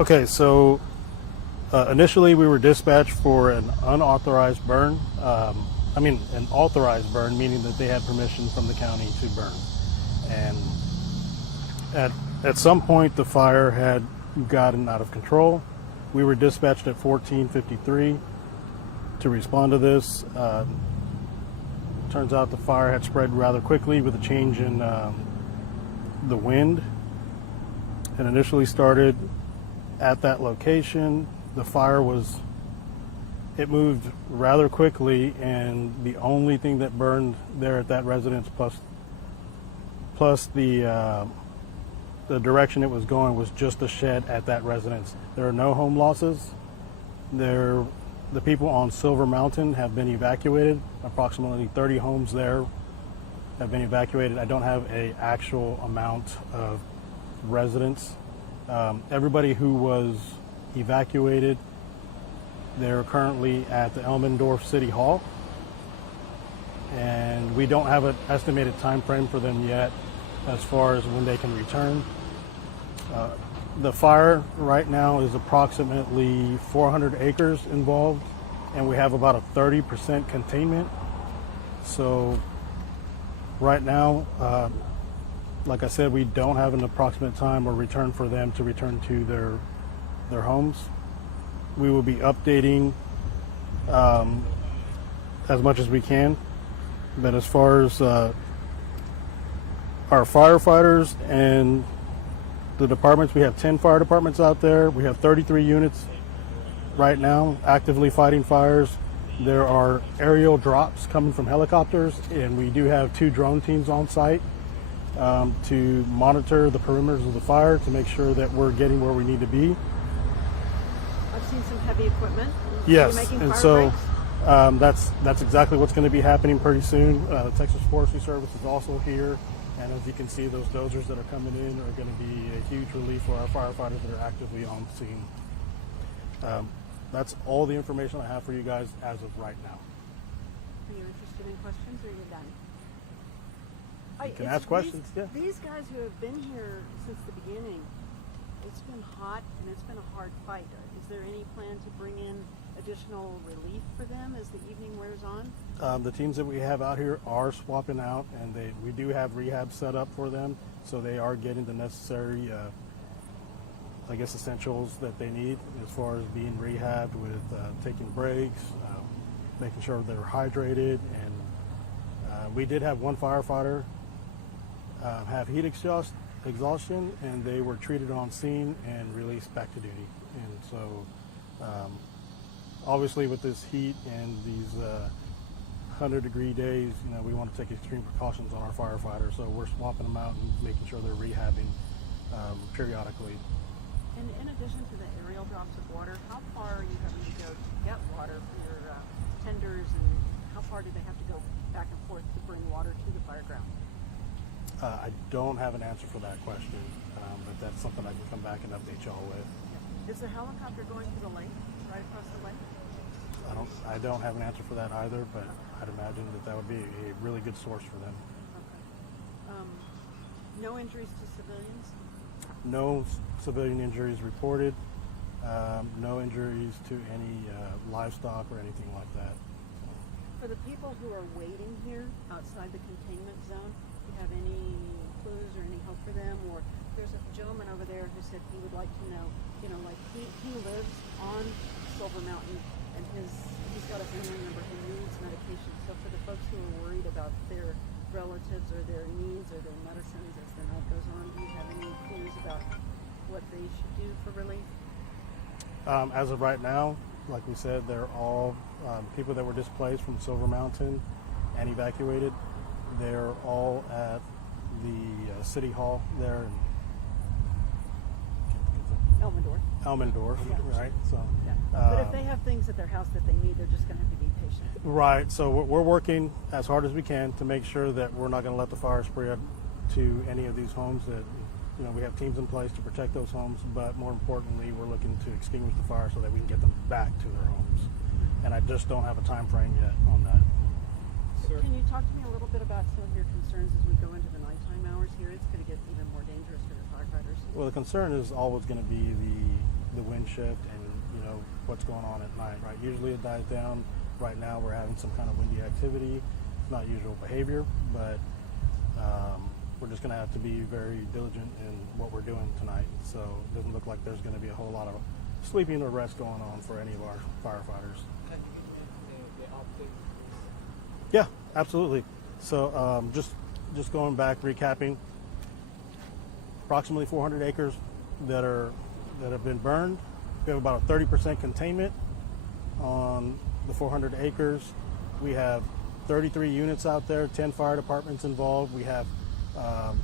Okay, so initially we were dispatched for an unauthorized burn. An authorized burn, meaning that they had permission from the county to burn. And at some point, the fire had gotten out of control. We were dispatched at 14:53 to respond to this. Turns out the fire had spread rather quickly with a change in the wind. It initially started at that location. The fire it moved rather quickly, and the only thing that burned there at that residence, plus the direction it was going, was just a shed at that residence. There are no home losses. The people on Silver Mountain have been evacuated. Approximately 30 homes there have been evacuated. I don't have an actual amount of residents. Everybody who was evacuated, they're currently at the Elmendorf City Hall, and we don't have an estimated time frame for them yet as far as when they can return. The fire right now is approximately 400 acres involved, and we have about a 30% containment. So right now, like I said, we don't have an approximate time or return for them to return to their homes. We will be updating as much as we can, but as far as our firefighters and the departments, we have 10 fire departments out there. We have 33 units right now actively fighting fires. There are aerial drops coming from helicopters, and we do have 2 drone teams on site to monitor the perimeters of the fire to make sure that we're getting where we need to be. I've seen some heavy equipment. Yes, making and fire so breaks? that's exactly what's going to be happening pretty soon. The Texas Forestry Service is also here. And as you can see, those dozers that are coming in are going to be a huge relief for our firefighters that are actively on scene. That's all the information I have for you guys as of right now. Are you interested in questions, or are you done? You can ask questions, yeah. These guys who have been here since the beginning, it's been hot and it's been a hard fight. Is there any plan to bring in additional relief for them as the evening wears on? The teams that we have out here are swapping out, and we do have rehab set up for them, so they are getting the necessary, essentials that they need as far as being rehabbed with taking breaks, making sure they're hydrated, and we did have one firefighter have heat exhaustion, and they were treated on scene and released back to duty. And so obviously with this heat and these 100-degree days, we want to take extreme precautions on our firefighters, so we're swapping them out and making sure they're rehabbing periodically. And in addition to the aerial drops of water, how far are you having to go to get water for your tenders, and how far do they have to go back and forth to bring water to the fire ground? I don't have an answer for that question, but that's something I can come back and update y'all with. Is the helicopter going to the lake, right across the lake? I don't have an answer for that either, but I'd imagine that would be a really good source for them. Okay. No injuries to civilians? No civilian injuries reported. No injuries to any livestock or anything like that. For the people who are waiting here outside the containment zone, do you have any clues or any hope for them? Or there's a gentleman over there who said he would like to know, he lives on Silver Mountain, and he's got a family member who needs medication. So for the folks who are worried about their relatives or their needs or their medicines as the night goes on, do you have any clues about what they should do for relief? As of right now, like we said, they're all people that were displaced from Silver Mountain and evacuated. They're all at the City Hall there in Elmendorf, right? So, yeah. But if they have things at their house that they need, they're just going to have to be patient. Right. So we're working as hard as we can to make sure that we're not going to let the fire spread to any of these homes. That we have teams in place to protect those homes, but more importantly, we're looking to extinguish the fire so that we can get them back to their homes. And I just don't have a time frame yet on that. Sir, can you talk to me a little bit about some of your concerns as we go into the nighttime hours here? It's going to get even more dangerous for the firefighters. Well, the concern is always going to be the the wind shift and what's going on at night. Right, usually it dies down. Right now we're having some kind of windy activity. It's not usual behavior, but we're just going to have to be very diligent in what we're doing tonight. So it doesn't look like there's going to be a whole lot of sleeping or rest going on for any of our firefighters. Yeah, absolutely. So just going back, recapping, approximately 400 acres that have been burned. We have about a 30% containment on the 400 acres. We have 33 units out there, 10 fire departments involved. We have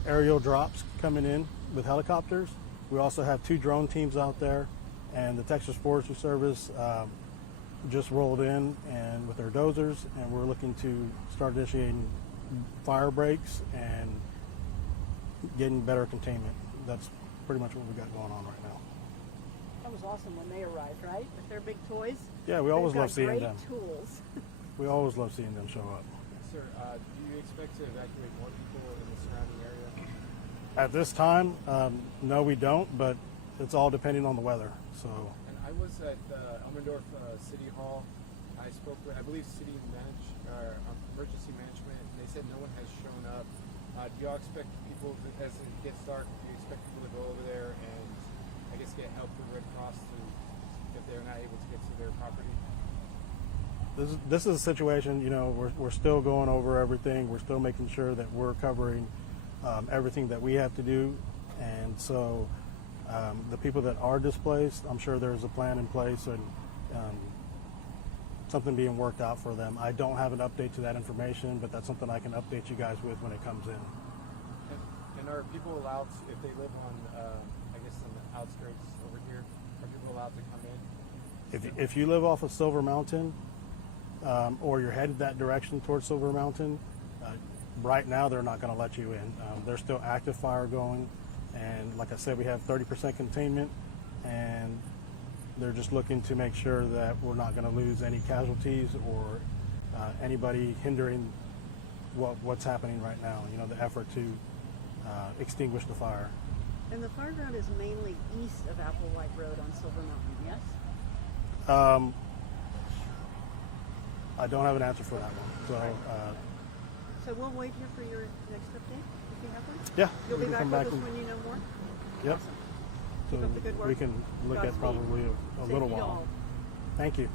aerial drops coming in with helicopters. We also have 2 drone teams out there, and the Texas Forestry Service just rolled in and with their dozers, and we're looking to start initiating fire breaks and getting better containment. That's pretty much what we got going on right now. That was awesome when they arrived, right? With their big toys. Yeah, we always love seeing them. Great tools. We always love seeing them show up. Sir, do you expect to evacuate more people in the surrounding area? At this time, no, we don't, but it's all depending on the weather. So. And I was at Elmendorf City Hall. I spoke with, I believe, emergency management. They said no one has shown up. Do y'all expect people, as it gets dark, do you expect people to go over there and, I guess, get help from Red Cross if they're not able to get to their property? This is a situation, we're still going over everything. We're still making sure that we're covering everything that we have to do. And so the people that are displaced, I'm sure there's a plan in place and something being worked out for them. I don't have an update to that information, but that's something I can update you guys with when it comes in. And are people allowed, if they live on, I guess, on the outskirts over here, are people allowed to come in? If you live off of Silver Mountain, or you're headed that direction towards Silver Mountain, right now they're not going to let you in. There's still active fire going, and like I said, we have 30% containment, and they're just looking to make sure that we're not going to lose any casualties or anybody hindering what's happening right now. The effort to extinguish the fire. And the fire ground is mainly east of Applewhite Road on Silver Mountain, yes? I don't have an answer for that one. So, So we'll wait here for your next update, if you have one? yeah, You'll we be can back come with us back when you know more? Yep. Awesome. So Keep up the good work. we can look at Godspeed. probably a little Safety to while. all. Thank you.